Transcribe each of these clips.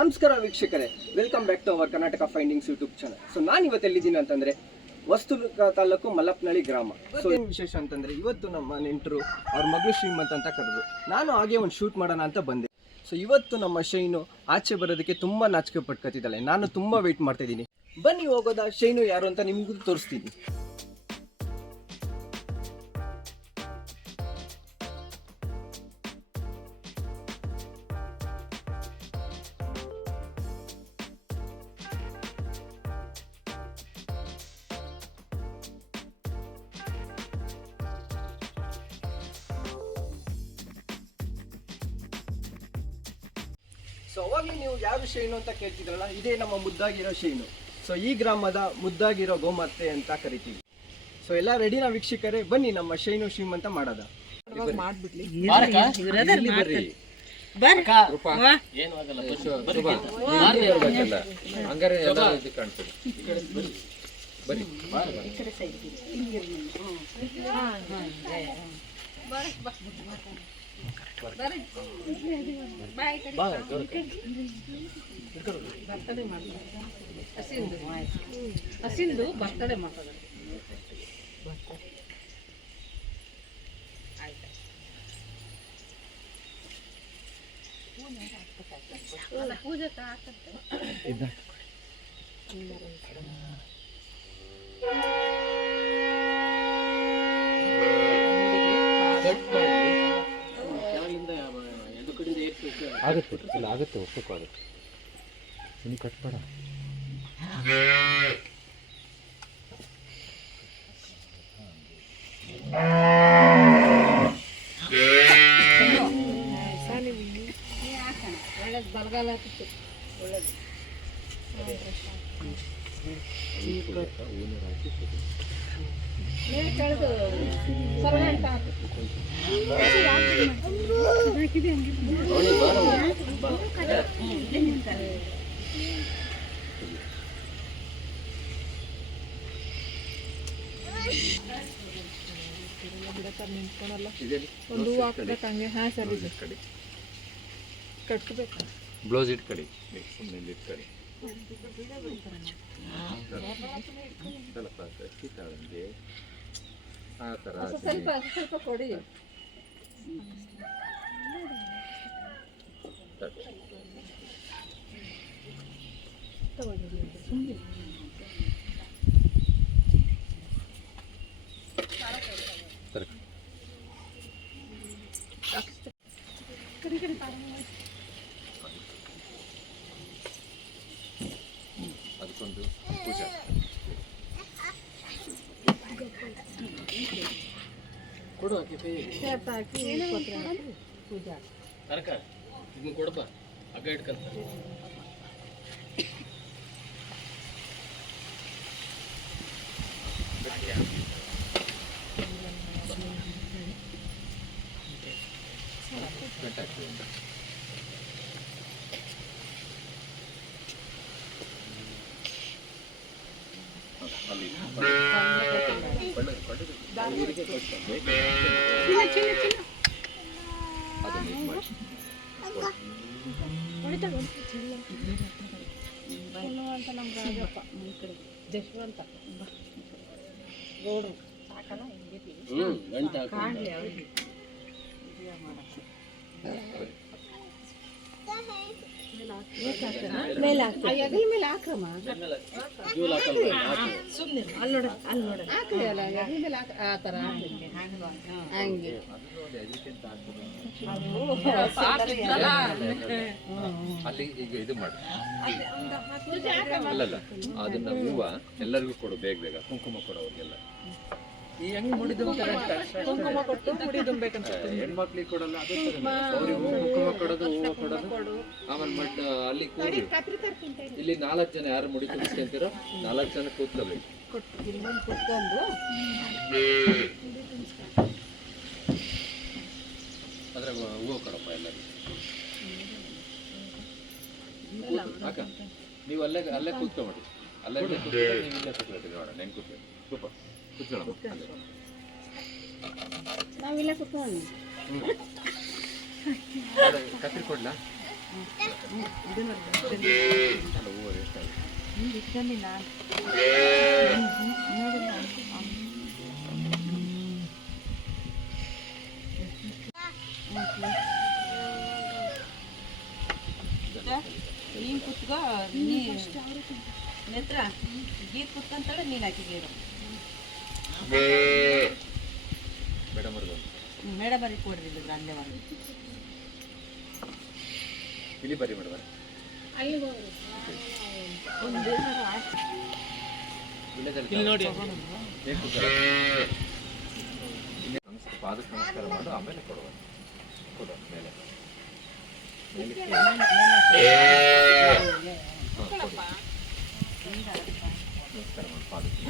ನಮಸ್ಕಾರ ವೀಕ್ಷಕರೇ, welcome back to our Karnataka findings YouTube channel. So ನಾನು ಇವತ್ತು ಎಲ್ಲಿದ್ದೀನಿ ಅಂತಂದರೆ ಹೊಸದುರ್ಗ ತಾಲೂಕು ಮಲ್ಲಪ್ಪನಹಳ್ಳಿ ಗ್ರಾಮ. ಸೊ ಏನು ವಿಶೇಷ ಅಂತಂದರೆ ಇವತ್ತು ನಮ್ಮ ನೆಂಟರು ಅವ್ರ ಮಗಳು ಶ್ರೀಮಂತ ಅಂತ ಕರೆದ್ರು. ನಾನು ಹಾಗೆ ಒಂದು ಶೂಟ್ ಮಾಡೋಣ ಅಂತ ಬಂದೆ. ಸೊ ಇವತ್ತು ನಮ್ಮ ಶೈನು ಆಚೆ ಬರೋದಕ್ಕೆ ತುಂಬ ನಾಚಿಕೆ ಪಟ್ಕೊತಿದ್ದಾಳೆ. ನಾನು ತುಂಬ ವೆಯ್ಟ್ ಮಾಡ್ತಾಯಿದ್ದೀನಿ. ಬನ್ನಿ ಹೋಗೋದಾ, ಶೈನು ಯಾರು ಅಂತ ನಿಮಗೂ ತೋರಿಸ್ತೀನಿ. ಸೊ ಅವಾಗಲೇ ನೀವು ಯಾರು ಶೈನು ಅಂತ ಕೇಳ್ತಿದ್ರಲ್ಲ, ಇದೇ ನಮ್ಮ ಮುದ್ದಾಗಿರೋ ಶೈನು. ಸೊ ಈ ಗ್ರಾಮದ ಮುದ್ದಾಗಿರೋ ಗೋಮಾತೆ ಅಂತ ಕರಿತೀವಿ. ಸೊ ಎಲ್ಲ ರೆಡಿನಾ ವೀಕ್ಷಕರೇ? ಬನ್ನಿ ನಮ್ಮ ಶೈನು ಶ್ರೀಮಂತ ಮಾಡೋದ. ಹಸಿಂದು ಬರ್ತಡೇ ಮಾಡೋದು. ಪೂಜೆ ಆಗುತ್ತೆ ಇಲ್ಲ ಆಗುತ್ತೆ, ಒಪ್ಪಕ್ಕೂ ಆಗುತ್ತೆ. ನೀನು ಕಟ್ಬೇಡ. ಒಳ್ಳೇದು ಬರಗಾಲ ಆಗ್ತಿತ್ತು. ಒಳ್ಳೇದು ಕಳೆದು ಸೊಳ್ಳೆ ಅಂತ ನಿಂತ್ಕೊಳಲ್ಲ. ಒಂದು ಹೂವು ಹಾಕ್ಬೇಕು ಹಂಗೆ. ಹಾಂ ಸರ್, ಇದು ಕಟ್ಬೇಕು. ಬ್ಲೌಸ್ ಇಟ್ಕೊಳ್ಳಿ, ಸುಮ್ಮನೆ ಇಟ್ಕೊಳ್ಳಿ. ಸ್ವಲ್ಪ ಸ್ವಲ್ಪ ಕೊಡಿ. ಅದಕ್ಕೊಂದು ಪೂಜಾ ಕೊಡು. ಹಾಕಿ ಪೂಜಾ ಕರಕ ಇದನ್ನು ಕೊಡಪ್ಪ, ಹಗ್ಗ ಇಟ್ಕಂತ. ಜಶ್ವಂತ ಗೌಡ್ರು ಸಾಕಲ್ಲ, ಕಾಣಲಿ ಅವ್ರಿಗೆ. ಮೇಲೆ ಹಾಕ್ರಿ, ಮೇಲೆ ಹಾಕ್ರಮ್ಮ. ಸುಮ್ಮನೆ ಅಲ್ಲಿ ನೋಡ, ಅಲ್ಲಿ ನೋಡ, ಹಾಕ್ರಿ ಅಲ್ಲ ಮೇಲೆ ಹಾಕ. ಆ ಥರ ಹಂಗೆ ಅಲ್ಲಿ ಈಗ ಇದು ಮಾಡಿ. ಅಲ್ಲಲ್ಲ, ಅದನ್ನ ಹೂವ ಎಲ್ಲರಿಗೂ ಕೊಡು, ಬೇಗ ಬೇಗ ಕುಂಕುಮ ಕೊಡು ಅವ್ರಿಗೆಲ್ಲ. ಈ ಹೆಂಗ್ ಮುಡಿದು ಕುಂಕುಮ ಕೊಟ್ಟು ಮುಡಿ ತುಂಬಬೇಕಂತ ಹೆಣ್ಮಕ್ಳಿಗೆ ಕೊಡಲ್ಲ, ಅದು ಅವ್ರಿಗೆ ಕುಂಕುಮ ಕೊಡೋದು, ಹೂವು ಕೊಡೋದು. ಆಮೇಲೆ ಮಟ್ಟ ಅಲ್ಲಿ ಕೂಡಿ ಇಲ್ಲಿ 4 ಜನ ಯಾರು ಮುಡಿ ತುಂಬಿಸ್ಕೊಂತೀರೋ 4 ಜನ ಕೂತ್ಕೋಬೇಕು. ಕುತ್ಕೊಂಡು ಅದ್ರಾಗ ಹೂವು ಕೊಡಪ್ಪ ಎಲ್ಲರಿಗೂ. ಅಕ್ಕ ನೀವು ಅಲ್ಲೇ ಅಲ್ಲೇ ಕೂತ್ಕೊಂಬಿಡಿ, ಅಲ್ಲೇ ಕೂತ್ಕೊಳ್ಳಿ, ನೀವು ಇಲ್ಲೇ ಕೂತ್ಕೊಳ್ಳಿ. ನೋಡೋಣ ಹೆಂಗೆ ಕೂತ್ಕೊಳ್ಳಿ. ಕೂತ್ಕೊಳ್ಳೋಣ. ನಾವಿಲ್ಲ ಕೂತ್ಕೊಂಡು ಕತ್ರಿ ಕೊಡ್ಲಾ? ನೀನು ಕುತ್ಕೋ ನೆತ್ರ ಗೀತ್ ಕುತ್ಕೊಂತಾಳೆ ನೀನು ಹಾಕಿದ್ದೀರ ಮೇಡ ಬರಿ ಕೊಡ್ರಿಲ್ಲ ಅಲ್ಲೇ ಮಾಡಿ ಇಲ್ಲಿ ಬರಿ ಮೇಡಮ್ ಇಲ್ಲಿ ನೋಡಿ ಪಾದಕ್ಕೆ ನಮಸ್ಕಾರ ಮಾಡು ಆಮೇಲೆ ಕೊಡುವ ಕೊಡು ಮೇಲೆ ನಮಸ್ಕಾರ ಮಾಡು ಪಾದಕ್ಕೆ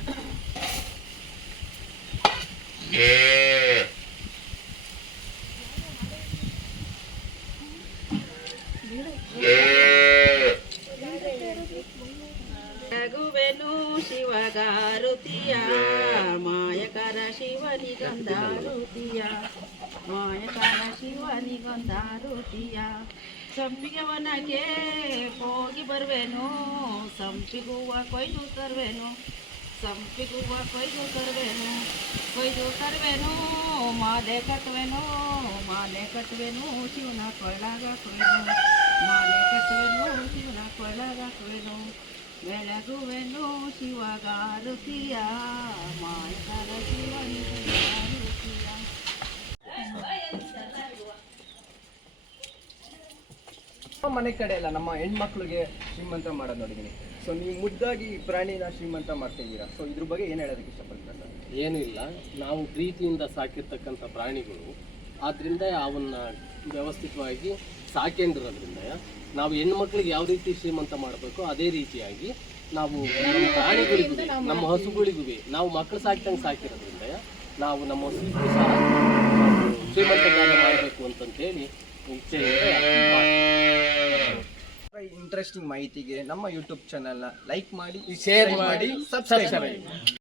ರಘುವೆನು ಶಿವಗಾರುತಿಯ ಮಾಯಕರ ಶಿವನಿಗೊಂದಾರುತಿಯ ಮಾಯಕರ ಶಿವನಿಗೊಂದಾರುತಿಯ ಸಂಪಿಗೆ ವನಕ್ಕೆ ಹೋಗಿ ಬರುವೆನು ಸಂಪಿಗುವ ಕೊಯ್ದು ತರುವೆನು ಸಂಪಿಗುವ ಕೊಯ್ದು ತರುವೆನು ಮಾಲೆ ಕಟ್ಟುವೆನು ಶಿವನ ಕೊಳ್ಳಾಗಾಕುವೆನು ಮಾಲೆ ಕಟ್ಟುವೆನು ಶಿವನ ಕೊಳ್ಳಾಗಾಕುವೆನು ಬೆಳಗುವೆನು ಶಿವಗಾರುತಿಯ ಮಾಯಕರ ಶಿವನಿಗೊಂದಾರುತಿಯ ನಮ್ಮ ಮನೆ ಕಡೆ ಎಲ್ಲ ನಮ್ಮ ಹೆಣ್ಮಕ್ಳಿಗೆ ಶ್ರೀಮಂತ ಮಾಡೋದು ನೋಡಿದ್ದೀನಿ. ಸೊ ನೀವು ಮುದ್ದಾಗಿ ಈ ಪ್ರಾಣಿನ ಶ್ರೀಮಂತ ಮಾಡ್ತಿದ್ದೀರಾ. ಸೊ ಇದ್ರ ಬಗ್ಗೆ ಏನು ಹೇಳೋದಕ್ಕೆ ಇಷ್ಟಪಡ್ತೀರಾ ಸರ್? ಏನೂ ಇಲ್ಲ, ನಾವು ಪ್ರೀತಿಯಿಂದ ಸಾಕಿರ್ತಕ್ಕಂಥ ಪ್ರಾಣಿಗಳು, ಆದ್ದರಿಂದ ಅವನ್ನ ವ್ಯವಸ್ಥಿತವಾಗಿ ಸಾಕೊಂಡಿರೋದ್ರಿಂದ ನಾವು ಹೆಣ್ಮಕ್ಳಿಗೆ ಯಾವ ರೀತಿ ಶ್ರೀಮಂತ ಮಾಡಬೇಕು ಅದೇ ರೀತಿಯಾಗಿ ನಾವು ನಮ್ಮ ಪ್ರಾಣಿಗಳಿಗೂ ನಮ್ಮ ಹಸುಗಳಿಗೂ ನಾವು ಮಕ್ಕಳು ಸಾಕ್ತಂಗೆ ಸಾಕಿರೋದ್ರಿಂದ ನಾವು ನಮ್ಮ ಹಸುಗೂ ಸಹ ಶ್ರೀಮಂತ ಮಾಡಬೇಕು ಅಂತಂತೇಳಿ ಇಚ್ಛೆ ಇಂಟ್ರೆಸ್ಟಿಂಗ್ ಮಾಹಿತಿಗೆ ನಮ್ಮ ಯೂಟ್ಯೂಬ್ ಚಾನಲ್ನ ಲೈಕ್ ಮಾಡಿ, ಶೇರ್ ಮಾಡಿ, ಸಬ್ಸ್ಕ್ರೈಬ್ ಮಾಡಿ.